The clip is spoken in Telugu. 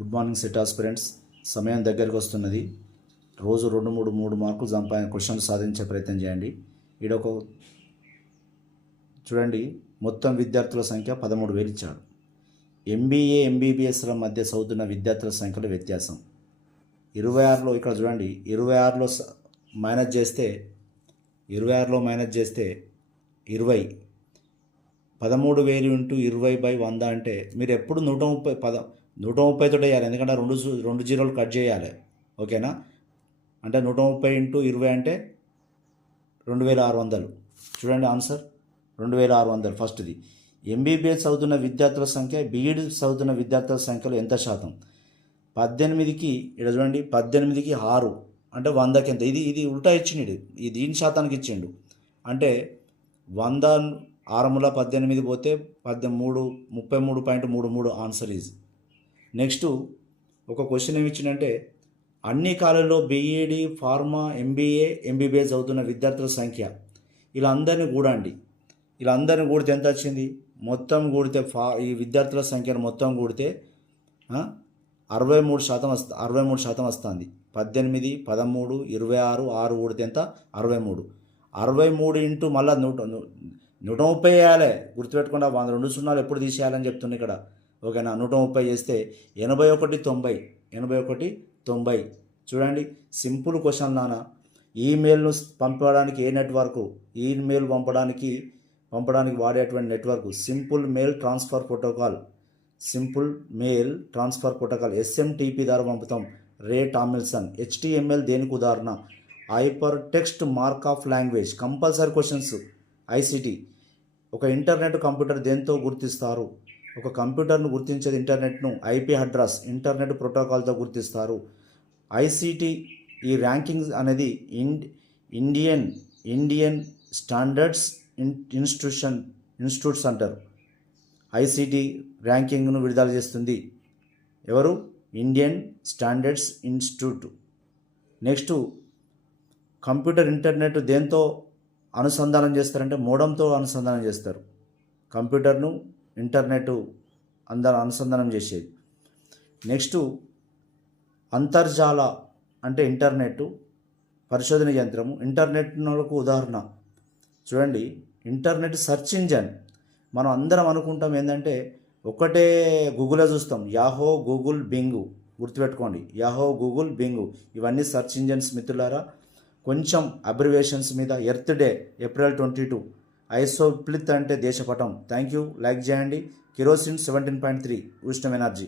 Good morning set aspirants. సమయం దగ్గరికి వస్తున్నది. రోజు 2-3 మార్కులు క్వశ్చన్లు సాధించే ప్రయత్నం చేయండి. ఈడొక చూడండి, మొత్తం విద్యార్థుల సంఖ్య 13,000 ఇచ్చాడు. ఎంబీఏ ఎంబీబీఎస్ల మధ్య చదువుతున్న విద్యార్థుల సంఖ్యలో వ్యత్యాసం 26లో ఇక్కడ చూడండి, 26లో మైనస్ చేస్తే 20 13,000 ఇంటూ 20/100 అంటే మీరు ఎప్పుడు 130 తోటి వేయాలి, ఎందుకంటే రెండు జీరోలు కట్ చేయాలి. ఓకేనా? అంటే 130 ఇంటూ 20 అంటే 2,600. చూడండి ఆన్సర్ 2,600 ఫస్ట్ది. ఎంబీబీఎస్ చదువుతున్న విద్యార్థుల సంఖ్య బీఈడి చదువుతున్న విద్యార్థుల సంఖ్యలో ఎంత శాతం? 18కి ఇక్కడ చూడండి, 18కి 6 అంటే 100కి ఎంత? ఇది ఉల్టా ఇచ్చిండు, ఇది దీని శాతానికి ఇచ్చిండు. అంటే 100 6×18 పోతే 33.33 ఆన్సర్ ఈజ్. నెక్స్ట్ ఒక క్వశ్చన్ ఏమి ఇచ్చిందంటే, అన్ని కాలేజీలో బీఈడి ఫార్మా ఎంబీఏ ఎంబీబీఎస్ చదువుతున్న విద్యార్థుల సంఖ్య వీళ్ళందరినీ కూడండి. వీళ్ళందరినీ కూడితే ఎంత వచ్చింది? మొత్తం కూడితే ఈ విద్యార్థుల సంఖ్యను మొత్తం కూడితే 63% వస్తుంది. 18, 13, 26, 6 కూడితే ఎంత? 63. 63 ఇంటూ మళ్ళీ 130 వేయాలి. గుర్తుపెట్టుకుండా 2 సున్నాలు ఎప్పుడు తీసేయాలని చెప్తున్నా ఇక్కడ. ఓకేనా? 130 చేస్తే 8190. చూడండి, సింపుల్ క్వశ్చన్ నాన్న. ఈమెయిల్ను పంపడానికి ఏ నెట్వర్క్? ఈమెయిల్ పంపడానికి వాడేటువంటి network simple mail transfer protocol SMTP ద్వారా పంపుతాం. రే టామిల్సన్. HTML దేనికి ఉదాహరణ? Hyper text mark of language. Compulsory questions. ICT. ఒక ఇంటర్నెట్ కంప్యూటర్ దేంతో గుర్తిస్తారు? ఒక కంప్యూటర్ను గుర్తించేది ఇంటర్నెట్ను IP అడ్రస్ ఇంటర్నెట్ ప్రోటోకాల్తో గుర్తిస్తారు. ICT ఈ ర్యాంకింగ్స్ అనేది ఇండియన్ స్టాండర్డ్స్ ఇన్స్టిట్యూట్స్ అంటారు. ICT ర్యాంకింగ్ను విడుదల చేస్తుంది ఎవరు? Indian standards institute. Next, computer internet దేంతో అనుసంధానం చేస్తారంటే మోడంతో అనుసంధానం చేస్తారు. కంప్యూటర్ను ఇంటర్నెట్ అనుసంధానం చేసేది. నెక్స్ట్, అంతర్జాల అంటే ఇంటర్నెట్ పరిశోధన యంత్రము. ఇంటర్నెట్కు ఉదాహరణ చూడండి, ఇంటర్నెట్ సెర్చ్ ఇంజన్. మనం అందరం అనుకుంటాం ఏంటంటే ఒకటే గూగుల్లో చూస్తాం, యాహో, గూగుల్, బింగ్. గుర్తుపెట్టుకోండి, యాహో, గూగుల్, బింగ్ ఇవన్నీ సెర్చ్ ఇంజన్స్. మిత్రులారా, కొంచెం అబ్రివేషన్స్ మీద. Earth day April 22. ఐసోప్లిత్ అంటే దేశపటం. Thank you. లైక్ చేయండి. కిరోసిన్ 17.3 ఉష్ణం ఎనర్జీ.